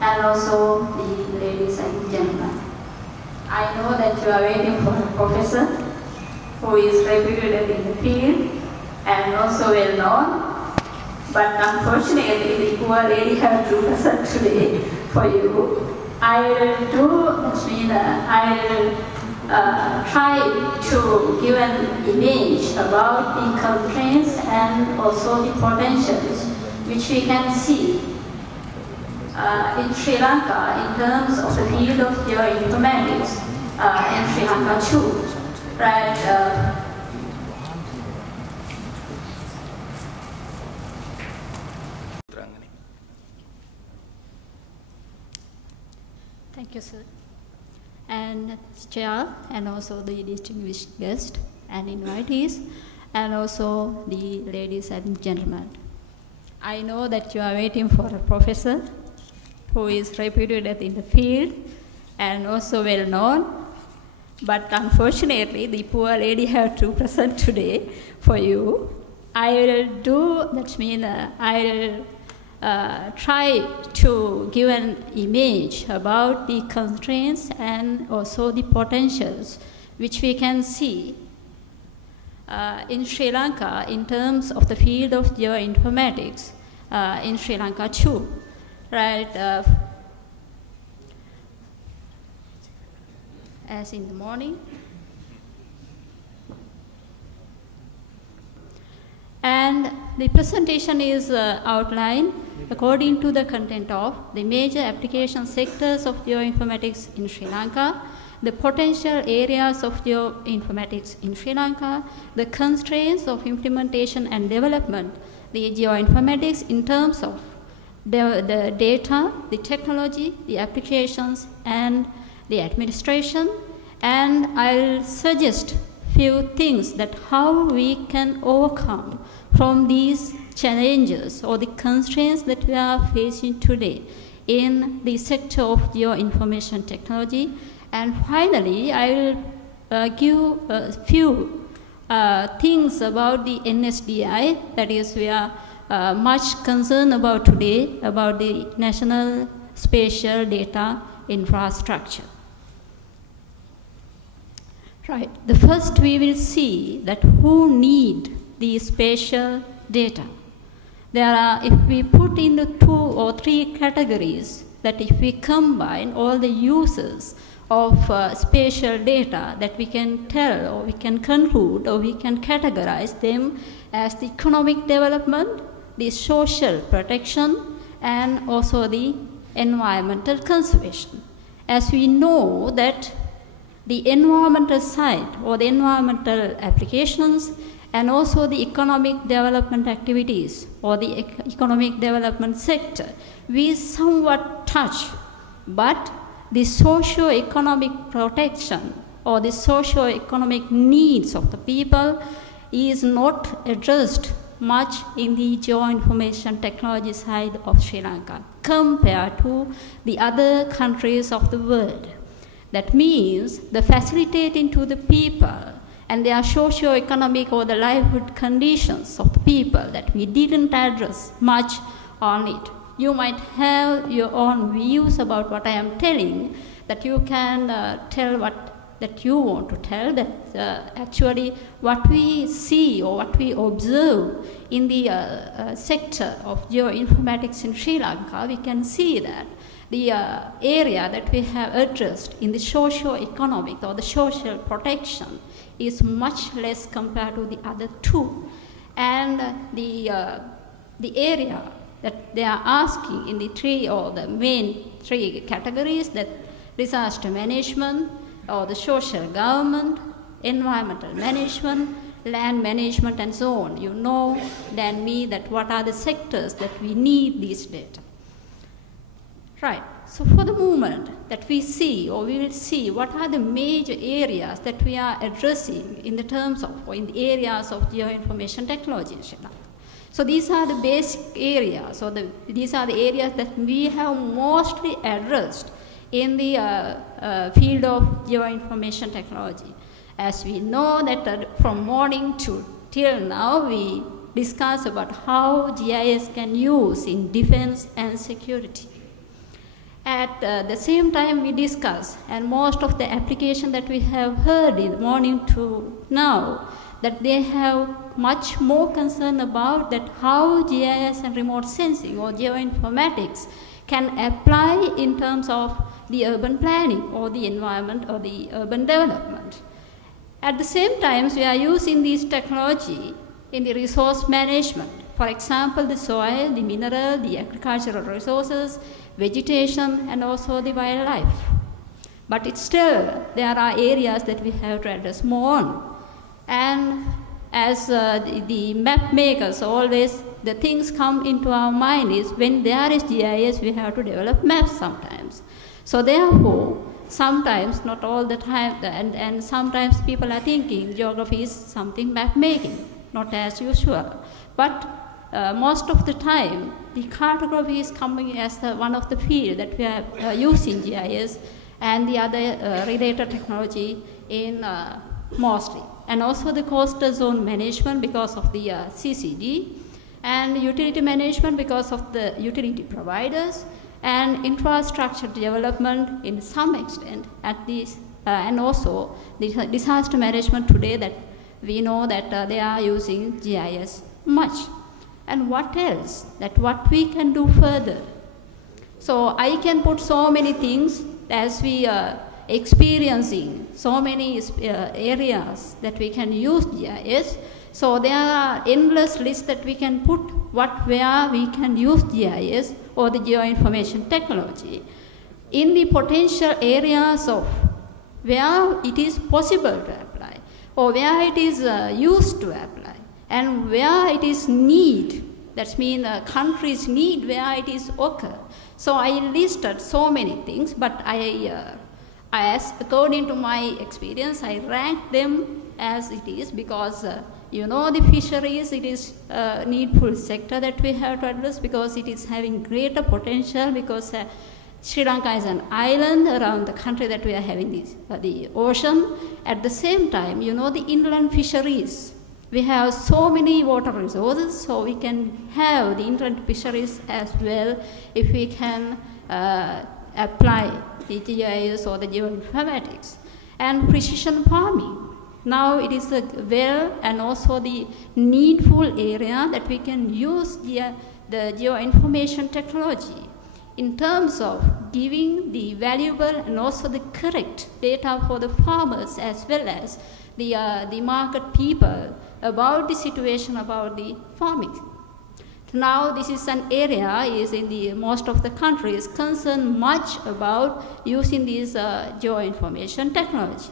and also the ladies and gentlemen. I know that you are waiting for a professor who is reputed in the field and also well known, but unfortunately the poor lady have to present today for you. I will try to give an image about the constraints and also the potentials which we can see in Sri Lanka in terms of the field of geo-informatics in Sri Lanka too. Right? Thank you, sir. And chair, and also the distinguished guest and invitees, and also the ladies and gentlemen. I know that you are waiting for a professor who is reputed in the field and also well known, but unfortunately the poor lady have to present today for you. I will do, that means I will try to give an image about the constraints and also the potentials which we can see in Sri Lanka in terms of the field of geo-informatics in Sri Lanka too. Right? As in the morning. And the presentation is outlined according to the content of the major application sectors of geoinformatics in Sri Lanka, the potential areas of geoinformatics in Sri Lanka, the constraints of implementation and development, the geoinformatics in terms of the data, the technology, the applications, and the administration. And I'll suggest few things that how we can overcome from these challenges or the constraints that we are facing today in the sector of geoinformation technology. And finally, I will give a few things about the NSDI, that is we are much concerned about today, about the National Spatial Data Infrastructure. Right. The first we will see that who need the spatial data. There are, if we put into 2 or 3 categories, that if we combine all the uses of spatial data, that we can tell or we can conclude or we can categorize them as the economic development, the social protection, and also the environmental conservation. As we know that the environmental side or the environmental applications and also the economic development activities or the economic development sector, we somewhat touch, but the socio-economic protection or the socio-economic needs of the people is not addressed much in the geoinformation technology side of Sri Lanka compared to the other countries of the world. That means the facilitating to the people and their socio-economic or the livelihood conditions of the people, that we didn't address much on it. You might have your own views about what I am telling, that you can tell what that you want to tell, that actually what we see or what we observe in the sector of geoinformatics in Sri Lanka, we can see that the area that we have addressed in the socio-economic or the social protection is much less compared to the other 2. And the area that they are asking in the 3 or the main 3 categories, that disaster management or the social government, environmental management, land management, and so on. You know than me that what are the sectors that we need these data. Right. So for the moment that we see, or we will see, what are the major areas that we are addressing in the terms of, or in the areas of geoinformation technology in Sri Lanka. So these are the basic areas, or these are the areas that we have mostly addressed in the field of geoinformation technology. As we know that from morning to till now, we discuss about how GIS can use in defense and security. At the same time, we discuss, and most of the application that we have heard in the morning to now, that they have much more concern about that how GIS and remote sensing or geoinformatics can apply in terms of the urban planning or the environment or the urban development. At the same time, we are using this technology in the resource management. For example, the soil, the mineral, the agricultural resources, vegetation, and also the wildlife. But it's still, there are areas that we have to address more on. And as the map makers always, the things come into our mind is when there is GIS, we have to develop maps sometimes. So therefore, sometimes, not all the time, and sometimes people are thinking geography is something map making, not as usual. But most of the time, the cartography is coming as one of the fields that we are using GIS and the other related technology in mostly. And also the coastal zone management because of the CCD, and utility management because of the utility providers, and infrastructure development in some extent at this, and also the disaster management today that we know that they are using GIS much. And what else? That what we can do further. So I can put so many things as we are experiencing so many areas that we can use GIS. So there are endless lists that we can put where we can use GIS or the geoinformation technology in the potential areas of where it is possible to apply or where it is used to apply and where it is need. That means countries need where it is occur. So I listed so many things, but as according to my experience, I ranked them as it is because you know the fisheries, it is a needful sector that we have to address because it is having greater potential because Sri Lanka is an island around the country that we are having this, the ocean. At the same time, you know the inland fisheries. We have so many water resources, so we can have the inland fisheries as well if we can apply the GIS or the geoinformatics. And precision farming. Now it is a well and also the needful area that we can use the geoinformation technology in terms of giving the valuable and also the correct data for the farmers as well as the market people about the situation about the farming. Now this is an area is in the most of the countries concerned much about using this geoinformation technology.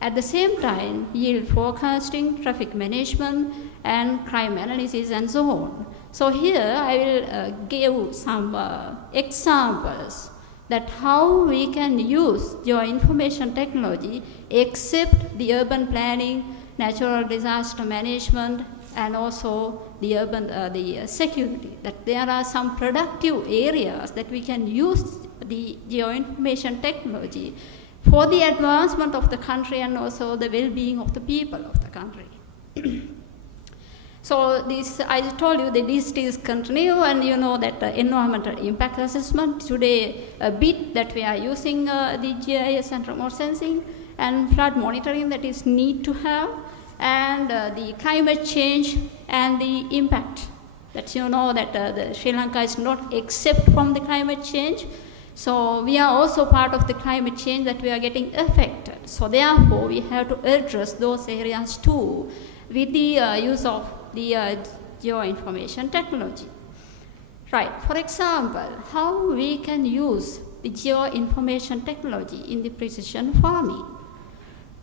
At the same time, yield forecasting, traffic management, and crime analysis and so on. So here I will give some examples that how we can use geoinformation technology except the urban planning, natural disaster management, and also the urban the security. That there are some productive areas that we can use the geoinformation technology for the advancement of the country and also the well-being of the people of the country. So this, I told you the list is continue, and you know that environmental impact assessment today a bit that we are using the GIS and remote sensing, and flood monitoring that is need to have, and the climate change and the impact. That you know that the Sri Lanka is not exempt from the climate change. So we are also part of the climate change that we are getting affected. So therefore we have to address those areas too with the use of the geoinformation technology. Right, for example, how we can use the geoinformation technology in the precision farming.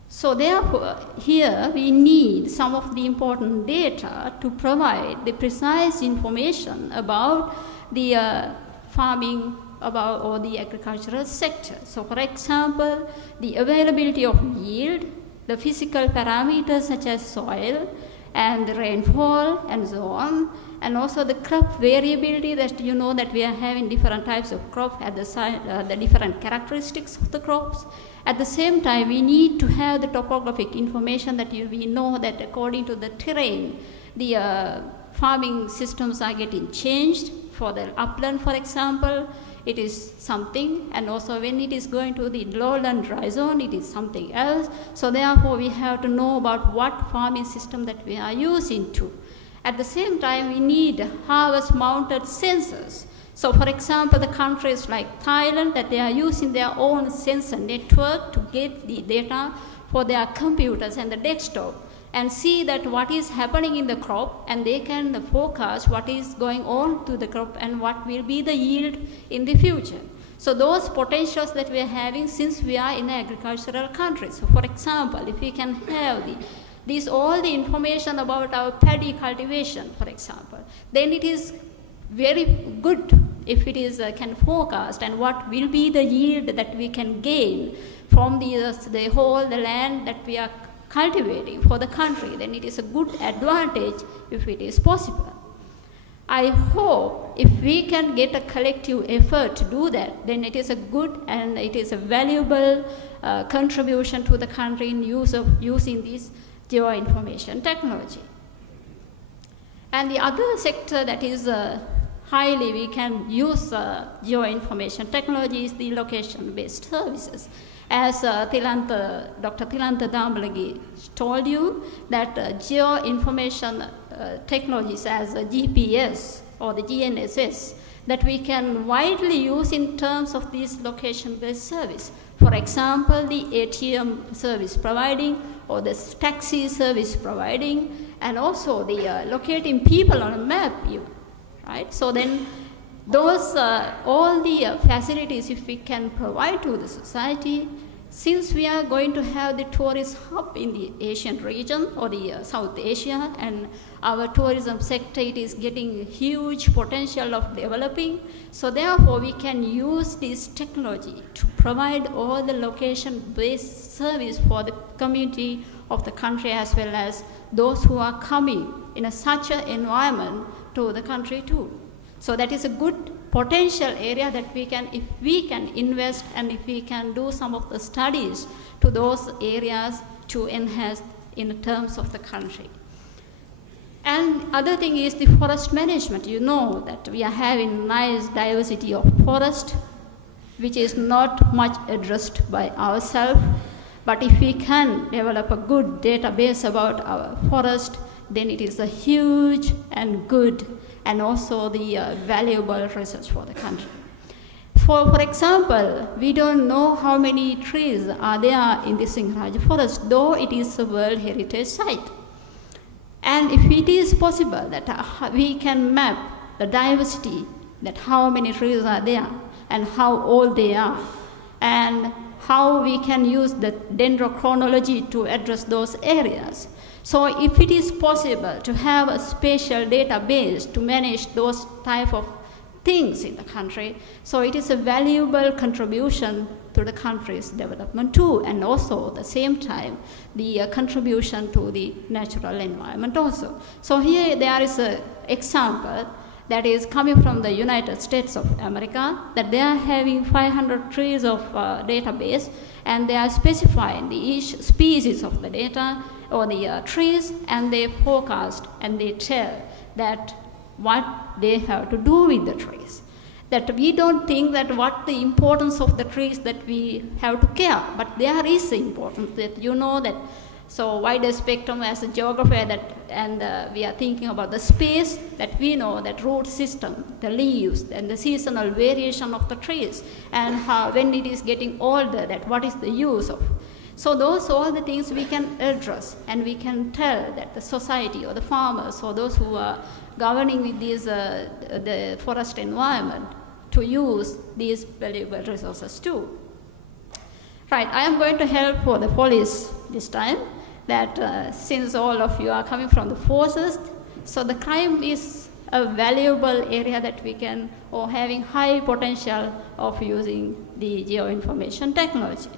So therefore, here we need some of the important data to provide the precise information about the farming about or the agricultural sector. So for example, the availability of yield, the physical parameters such as soil and the rainfall and so on, and also the crop variability that you know that we are having different types of crop at the different characteristics of the crops. At the same time, we need to have the topographic information that we know that according to the terrain, the farming systems are getting changed. For the upland, for example, it is something, and also when it is going to the lowland dry zone, it is something else. So therefore, we have to know about what farming system that we are using to. At the same time, we need harvest-mounted sensors. So for example, the countries like Thailand, that they are using their own sensor network to get the data for their computers and the desktop, and see that what is happening in the crop, and they can forecast what is going on to the crop and what will be the yield in the future. So those potentials that we are having, since we are in an agricultural country. So for example, if we can have all the information about our paddy cultivation, for example, then it is very good if it is can forecast and what will be the yield that we can gain from the land that we are cultivating for the country. Then it is a good advantage if it is possible. I hope if we can get a collective effort to do that, then it is a good and it is a valuable contribution to the country in using this geo-information technology. And the other sector that is highly we can use geo-information technology is the location-based services. As Dr. Tilanta Dambalagi told you, that geo-information technologies as GPS or the GNSS that we can widely use in terms of this location-based service. For example, the ATM service providing or the taxi service providing, and also the locating people on a map view, right? So then those, all the facilities if we can provide to the society, since we are going to have the tourist hub in the Asian region or the South Asia, and our tourism sector, it is getting huge potential of developing. So therefore, we can use this technology to provide all the location-based service for the community of the country, as well as those who are coming in such an environment to the country too. So that is a good potential area that we can, if we can invest and if we can do some of the studies to those areas to enhance in terms of the country. And other thing is the forest management. You know that we are having nice diversity of forest, which is not much addressed by ourselves. But if we can develop a good database about our forest, then it is a huge and good and also the valuable research for the country. For example, we don't know how many trees are there in the Singharaja forest, though it is a World Heritage Site. And if it is possible that we can map the diversity, that how many trees are there and how old they are, and how we can use the dendrochronology to address those areas. So if it is possible to have a spatial database to manage those type of things in the country, so it is a valuable contribution to the country's development too, and also at the same time the contribution to the natural environment also. So here there is an example that is coming from the United States of America, that they are having 500 trees of database, and they are specifying each species of the data or the trees, and they forecast and they tell that what they have to do with the trees. That we don't think that what the importance of the trees that we have to care, but there is the importance that you know that. So wider spectrum as a geographer, that, and we are thinking about the space, that we know that root system, the leaves, and the seasonal variation of the trees, and how when it is getting older, that what is the use of. So those all the things we can address, and we can tell that the society or the farmers or those who are governing with these the forest environment to use these valuable resources too. Right, I am going to help for the police this time, that since all of you are coming from the forces, so the crime is a valuable area that we can, or having high potential of using the geo-information technology.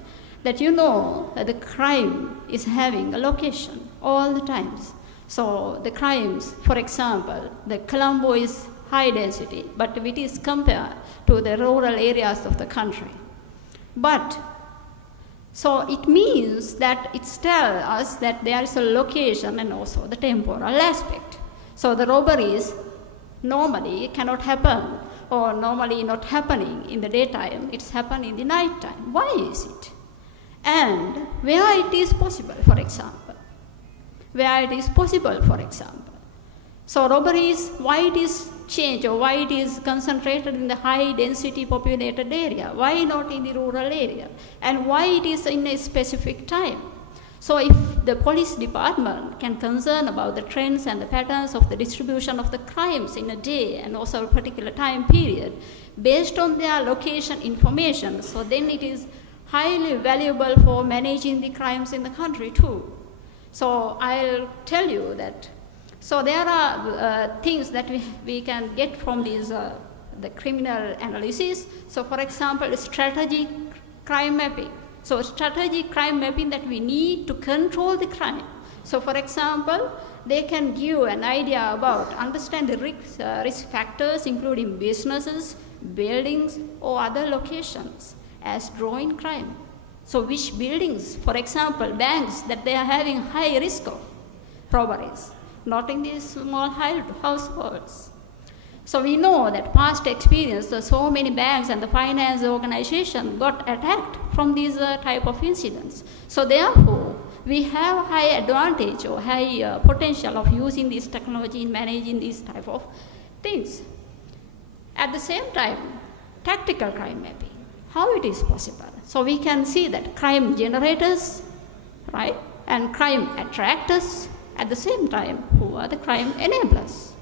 That you know that the crime is having a location all the times. So the crimes, for example, the Colombo is high density, but it is compared to the rural areas of the country. But so it means that it tells us that there is a location and also the temporal aspect. So the robberies normally cannot happen or normally not happening in the daytime, it's happening in the night time. Why is it? And where it is possible, for example. Where it is possible, for example. So robberies, why it is changed or why it is concentrated in the high density populated area? Why not in the rural area? And why it is in a specific time? So if the police department can concern about the trends and the patterns of the distribution of the crimes in a day and also a particular time period based on their location information, so then it is highly valuable for managing the crimes in the country too. So I'll tell you that. So there are things that we can get from these the criminal analysis. So for example, strategic crime mapping. So strategic crime mapping that we need to control the crime. So for example, they can give an idea about, understand the risk factors including businesses, buildings or other locations as drawing crime. So which buildings, for example, banks that they are having high risk of robberies, not in these small households. So we know that past experience, so many banks and the finance organization got attacked from these type of incidents. So therefore, we have high advantage or high potential of using this technology in managing these type of things. At the same time, tactical crime mapping, how it is possible. So we can see that crime generators, right, and crime attractors at the same time, who are the crime enablers.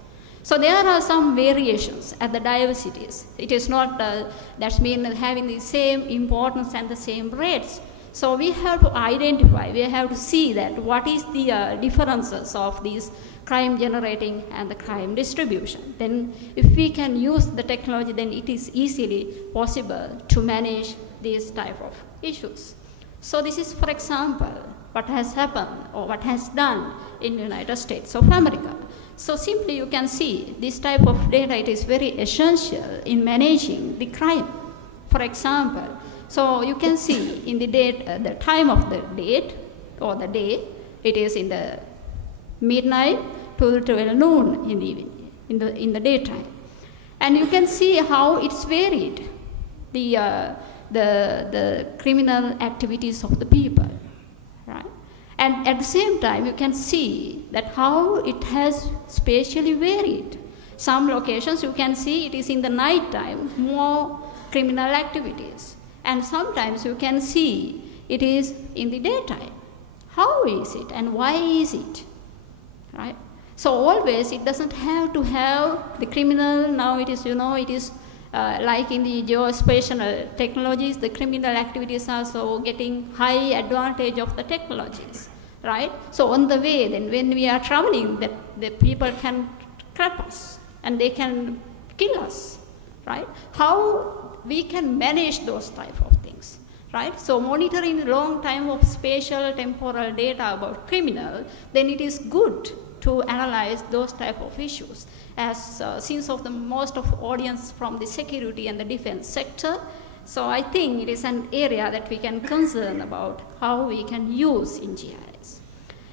So there are some variations at the diversities. It is not, that means having the same importance and the same rates. So we have to identify, we have to see that what is the differences of these crime generating and the crime distribution. Then if we can use the technology, then it is easily possible to manage these type of issues. So this is, for example, what has happened or what has done in the United States of America. So simply you can see this type of data, it is very essential in managing the crime. For example, so you can see in the date, the time of the date or the day, it is in the midnight to 12 noon in the evening, in the daytime. And you can see how it's varied, the criminal activities of the people, right? And at the same time, you can see that how it has spatially varied. Some locations you can see it is in the night time, more criminal activities. And sometimes you can see it is in the daytime. How is it and why is it, right? So always it doesn't have to have the criminal, now it is, it is like in the geospatial technologies, the criminal activities are also getting high advantage of the technologies, right? So on the way, then when we are traveling, that the people can trap us and they can kill us, right? How we can manage those type of things, right? So monitoring long time of spatial temporal data about criminal, then it is good to analyze those type of issues. As since of the most of audience from the security and the defense sector, so I think it is an area that we can concern about how we can use in GIS.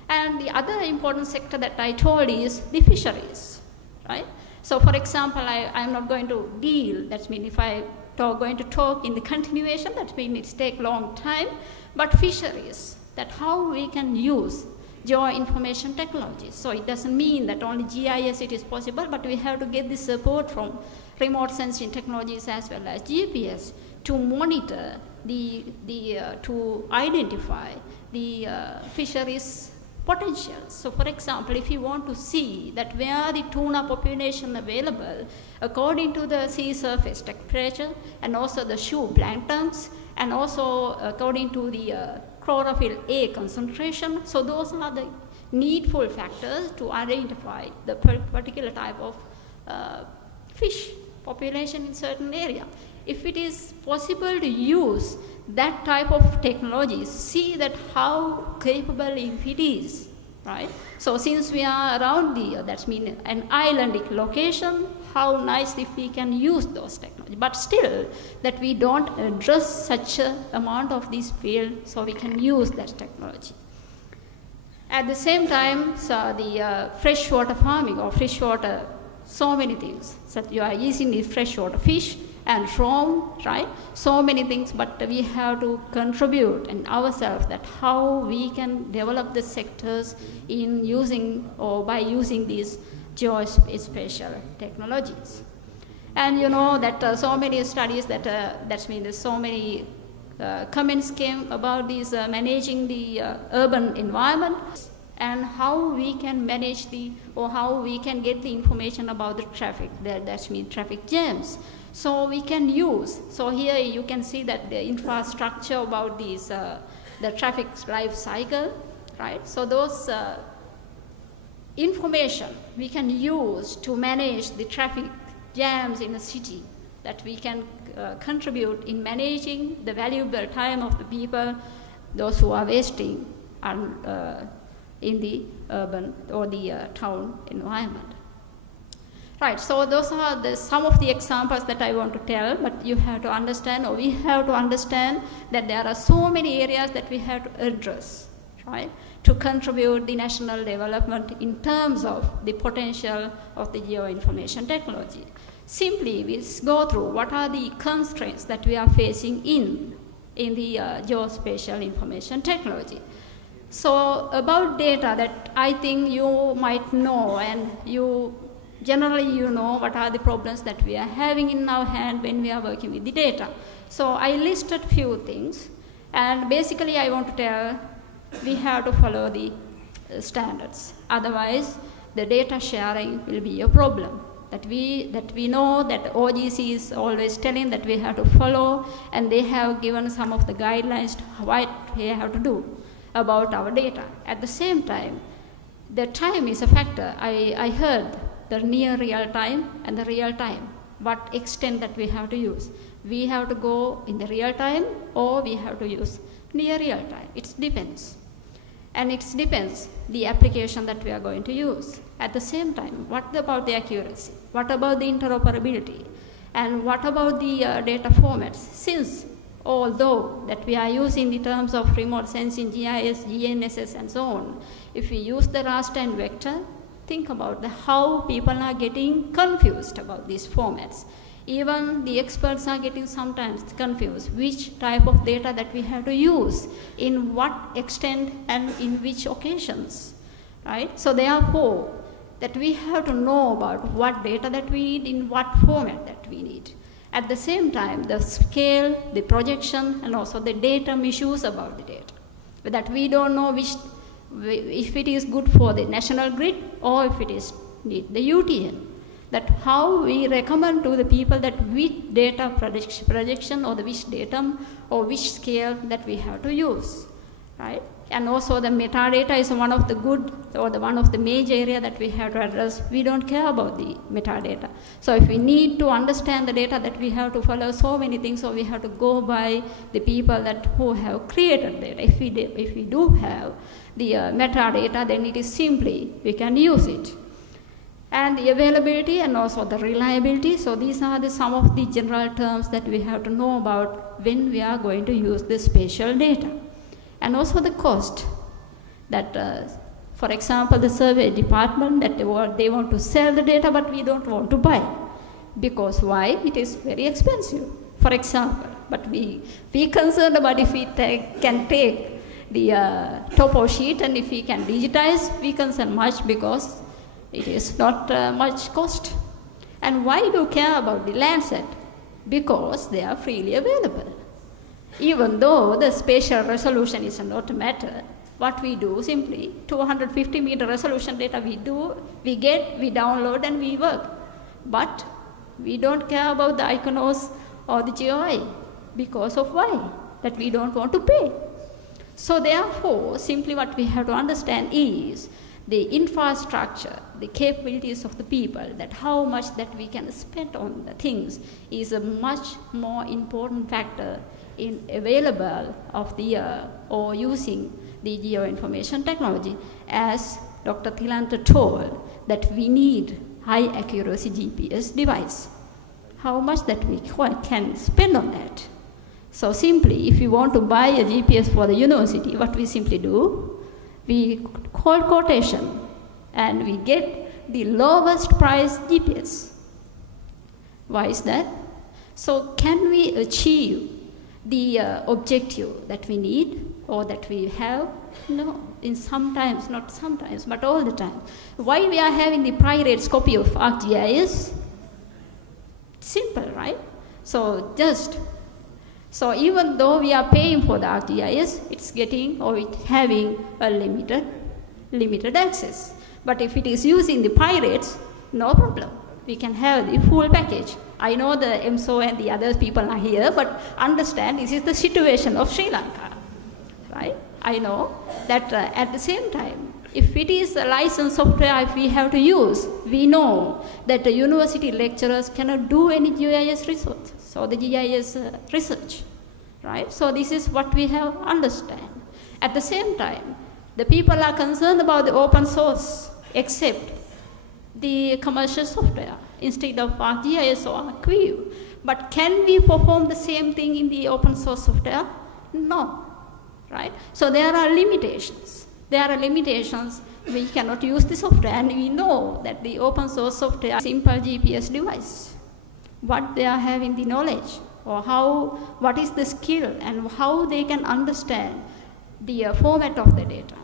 And the other important sector that I told is the fisheries, right? So for example, I'm not going to deal, that means if I going to talk in the continuation, that means it take long time, but fisheries, that how we can use geo-information technology. So it doesn't mean that only GIS it is possible, but we have to get the support from remote sensing technologies as well as GPS to monitor to identify the fisheries potential. So for example, if you want to see that where the tuna population available according to the sea surface temperature and also the zooplankton and also according to the chlorophyll A concentration. So those are the needful factors to identify the particular type of fish population in certain area. If it is possible to use that type of technology, see that how capable if it is, right? So since we are around that means an islandic location, how nice if we can use those technology. But still, that we don't address such a amount of this field, so we can use that technology. At the same time, so the freshwater farming or freshwater so many things. So you are eating freshwater fish and shrimp, right? So many things, but we have to contribute in ourselves that how we can develop the sectors in using or by using these geospatial technologies. And you know that so many studies that means so many comments came about these managing the urban environment and how we can manage or how we can get the information about the traffic, that means traffic jams. So we can use, so here you can see that the infrastructure about these, the traffic life cycle, right? So those information we can use to manage the traffic jams in a city, that we can contribute in managing the valuable time of the people, those who are wasting in the urban or the town environment. Right, so those are some of the examples that I want to tell, but you have to understand, or we have to understand, that there are so many areas that we have to address, right, to contribute the national development in terms of the potential of the geoinformation technology. Simply, we'll go through what are the constraints that we are facing in the geospatial information technology. So about data, that I think you might know, and generally you know what are the problems that we are having in our hand when we are working with the data. So I listed few things, and basically I want to tell we have to follow the standards. Otherwise, the data sharing will be a problem. That we know that OGC is always telling that we have to follow, and they have given some of the guidelines to what we have to do about our data. At the same time, the time is a factor. I heard the near real time and the real time, what extent that we have to use. We have to go in the real time, or we have to use near real time. It depends. And it depends the application that we are going to use. At the same time, what about the accuracy? What about the interoperability? And what about the data formats? Since although that we are using the terms of remote sensing, GIS, GNSS, and so on, if we use the raster and vector, think about how people are getting confused about these formats. Even the experts are getting sometimes confused which type of data that we have to use, in what extent and in which occasions, right? So therefore, that we have to know about what data that we need, in what format that we need. At the same time, the scale, the projection, and also the data misuse about the data. That we don't know if it is good for the national grid or if it is need the UTN. That how we recommend to the people that which data projection or the which datum or which scale that we have to use, right? And also the metadata is one of the good, or one of the major area that we have to address. We don't care about the metadata. So if we need to understand the data, that we have to follow so many things, so we have to go by the people who have created data. If we do have the metadata, then it is simply, we can use it. And the availability and also the reliability. So these are some of the general terms that we have to know about when we are going to use the spatial data. And also the cost. That, for example, the survey department, that they want to sell the data, but we don't want to buy. Because why? It is very expensive, for example. But we concerned about if we can take the topo sheet, and if we can digitize, we concern much, because it is not much cost. And why do you care about the Landsat? Because they are freely available. Even though the spatial resolution is not a matter, what we do simply, 250 meter resolution data we download and we work. But we don't care about the Iconos or the GOI. Because of why? That we don't want to pay. So therefore, simply what we have to understand is the infrastructure, the capabilities of the people, that how much that we can spend on the things is a much more important factor in available of the or using the geoinformation technology. As Dr. Thilanta told, that we need high accuracy GPS device. How much that we can spend on that? So simply, if you want to buy a GPS for the university, what we simply do, we call quotation, and we get the lowest price GPS. Why is that? So can we achieve the objective that we need or that we have? No, in sometimes, not sometimes, but all the time. Why we are having the pirates copy of ArcGIS? Simple, right? So even though we are paying for the ArcGIS, it's getting or it's having a limited access. But if it is using the pirates, no problem. We can have the full package. I know the EMSO and the other people are here, but understand this is the situation of Sri Lanka, right? I know that at the same time, if it is a licensed software if we have to use, we know that the university lecturers cannot do any GIS research, so the GIS research, right? So this is what we have to understand. At the same time, the people are concerned about the open source, except the commercial software instead of ArcGIS or ArcView. But can we perform the same thing in the open source software? No, right? So there are limitations. There are limitations. We cannot use the software, and we know that the open source software is a simple GPS device. What they are having the knowledge, or what is the skill, and how they can understand the format of the data.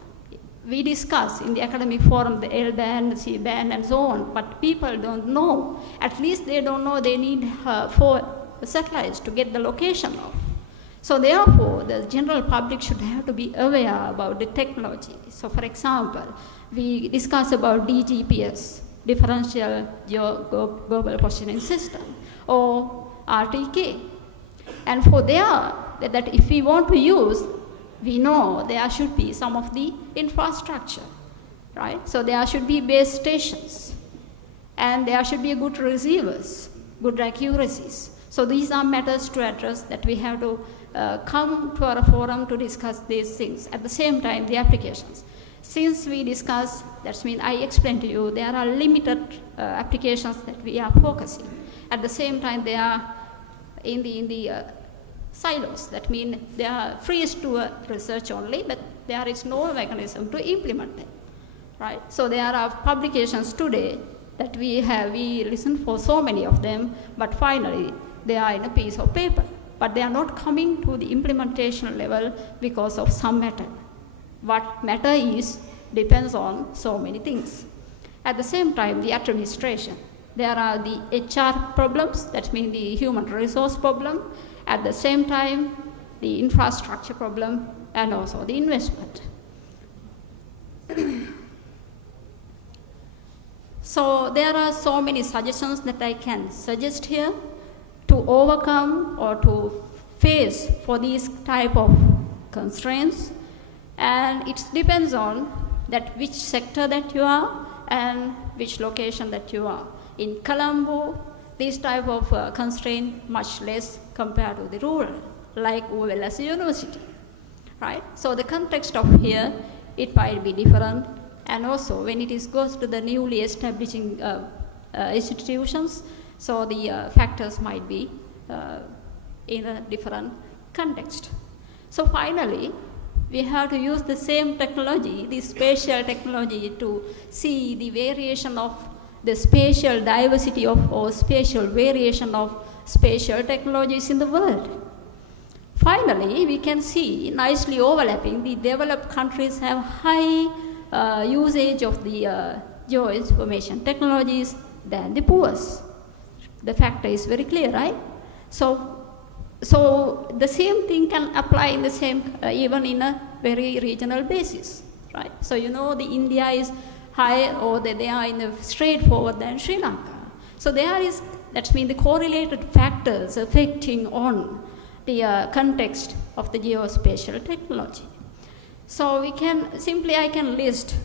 We discuss in the academic forum the L-band, the C-band, and so on, but people don't know. At least they don't know they need 4 satellites to get the location of. So therefore, the general public should have to be aware about the technology. So for example, we discuss about DGPS, Differential Global Positioning System, or RTK. And for that if we want to use, we know there should be some of the infrastructure, right? So there should be base stations, and there should be good receivers, good accuracies. So these are matters to address that we have to come to our forum to discuss these things. At the same time, the applications. Since we discuss, that means I explained to you, there are limited applications that we are focusing. At the same time, they are in the silos. That means they are freeze to research only, but there is no mechanism to implement them, right? So there are publications today that we listen for so many of them, but finally they are in a piece of paper. But they are not coming to the implementation level because of some matter. What matter is depends on so many things. At the same time, the administration. There are the HR problems, that means the human resource problem. At the same time, the infrastructure problem, and also the investment. So there are so many suggestions that I can suggest here to overcome or to face for these type of constraints. And it depends on that which sector that you are and which location that you are. In Colombo, this type of constraint much less compared to the rural, like Uvelas University, right? So the context of here, it might be different, and also when it goes to the newly establishing institutions, so the factors might be in a different context. So finally, we have to use the same technology, the spatial technology, to see the variation of the spatial diversity of, or spatial variation of spatial technologies in the world. Finally, we can see nicely overlapping, the developed countries have high usage of the geo-information technologies than the poorest. The factor is very clear, right? So the same thing can apply in the same, even in a very regional basis, right? So you know the India is higher, or they are in a straightforward than Sri Lanka. So there is, that means the correlated factors affecting on the context of the geospatial technology. So we can, simply I can list,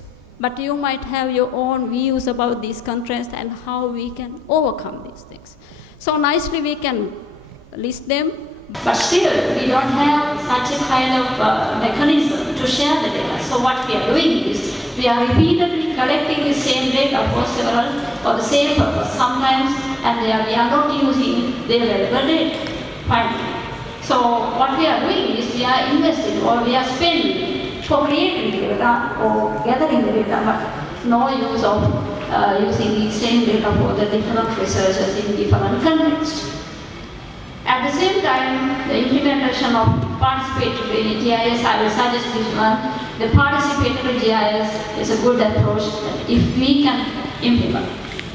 but you might have your own views about these constraints and how we can overcome these things. So nicely we can list them, but still we don't have such a kind of mechanism to share the data. So what we are doing is, we are repeatedly collecting the same data for the same purpose sometimes, and we are not using the available data finally. So what we are doing is, we are investing or we are spending for creating the data or gathering the data, but no use of using the same data for the different researchers in different contexts. At the same time, the implementation of participatory GIS, I will suggest this one. The participatory GIS is a good approach that if we can implement.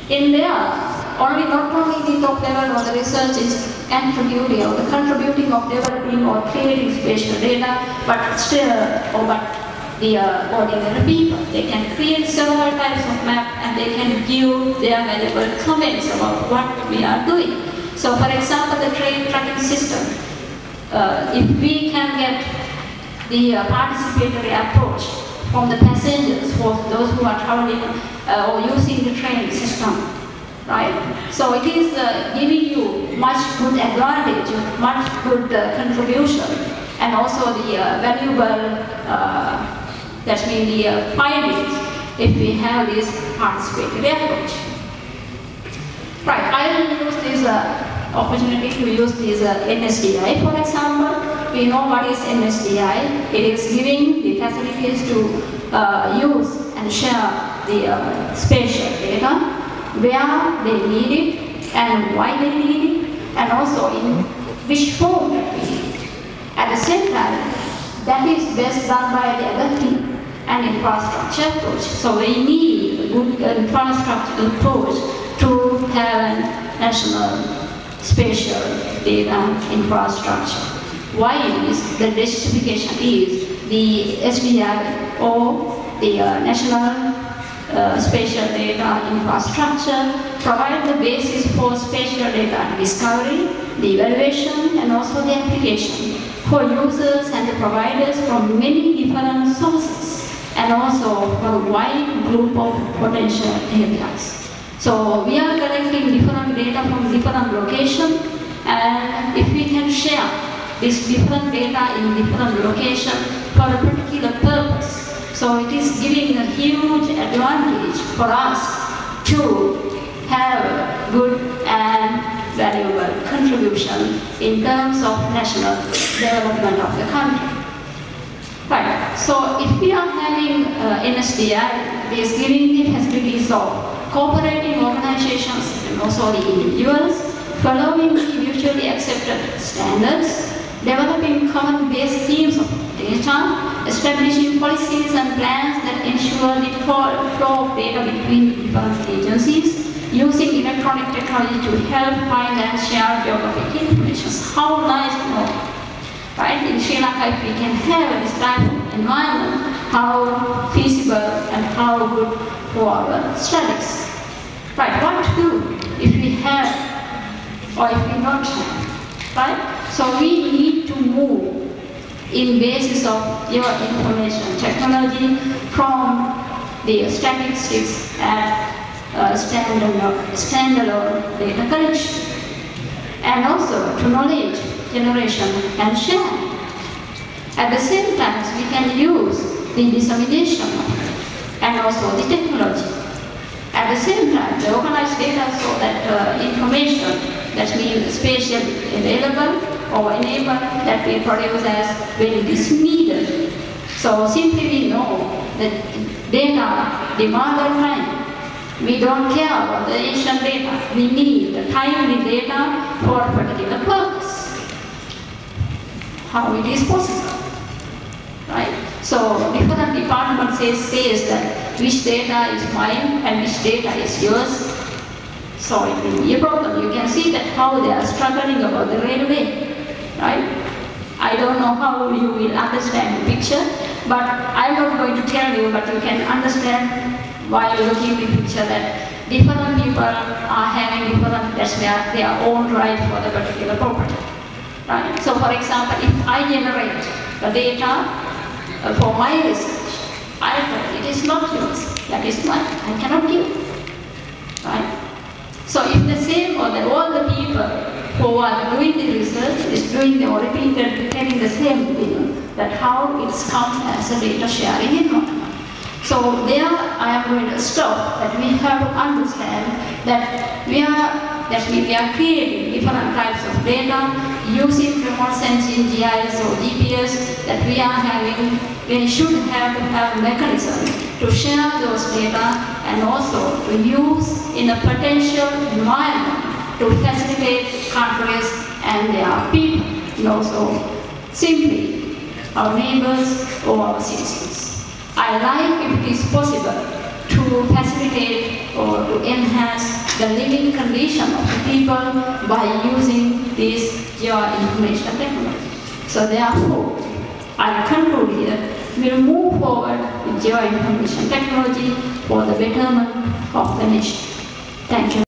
In there, not only the top level of the research is contributing or the contributing of developing or creating spatial data, but still, the ordinary people. They can create several types of map and they can give their valuable comments about what we are doing. So for example, the train tracking system, if we can get the participatory approach from the passengers, for those who are traveling or using the train system, right? So it is giving you much good advantage, much good contribution, and also the valuable, that means the findings, if we have this participatory approach. Right, I will use this opportunity to use this NSDI, for example. We know what is NSDI. It is giving the facilities to use and share the spatial data, where they need it and why they need it, and also in which form that we need it. At the same time, that is best done by the adaptive and infrastructure approach. So we need a good infrastructure approach to have a national spatial data infrastructure. Why is the justification is the SDI or the national spatial data infrastructure provide the basis for spatial data discovery, the evaluation, and also the application for users and the providers from many different sources, and also for a wide group of potential areas. So we are collecting different data from different locations, and if we can share this different data in different locations for a particular purpose, so it is giving a huge advantage for us to have good and valuable contribution in terms of national development of the country. Right, so if we are having NSDI, it is giving the facilities of cooperating organizations and also the individuals, following the mutually accepted standards, developing common-based themes of data, establishing policies and plans that ensure the flow of data between different agencies, using electronic technology to help find and share geographic information. How nice, right? In Sri Lanka, if we can have this type of environment, how feasible and how good for our studies. Right, what to do if we have or if we don't have, right? So we need to move in basis of your information technology from the statistics and standalone data collection, and also to knowledge generation and sharing. At the same time, we can use the dissemination and also the technology. At the same time, the organized data so that information, that means spatially available or enable, that we produce as when it is needed. So simply we know that data demand of time. We don't care about the ancient data. We need the timely data for a particular purpose. How it is possible, right? So different departments says that which data is mine and which data is yours. So it will be a problem. You can see that how they are struggling about the railway, right? I don't know how you will understand the picture, but I'm not going to tell you, but you can understand while looking at the picture that different people are having different, that's their own right for the particular property, right? So for example, if I generate the data for my research, I thought it is not yours, that is mine, I cannot give it, right? So if the same or all the people who are doing the research is doing the or repeating the same thing, that how it's come as a data sharing environment. So there I am going to stop, that we have to understand that we are creating different types of data using remote sensing, GIS or GPS, that we are having we should have to have a mechanism to share those data and also to use in a potential environment to facilitate countries and their people, and also simply our neighbors or our citizens. I like if it is possible to facilitate or to enhance the living condition of the people by using this geo-information technology. So therefore, I conclude here, we'll move forward with geo-information technology for the betterment of the nation. Thank you.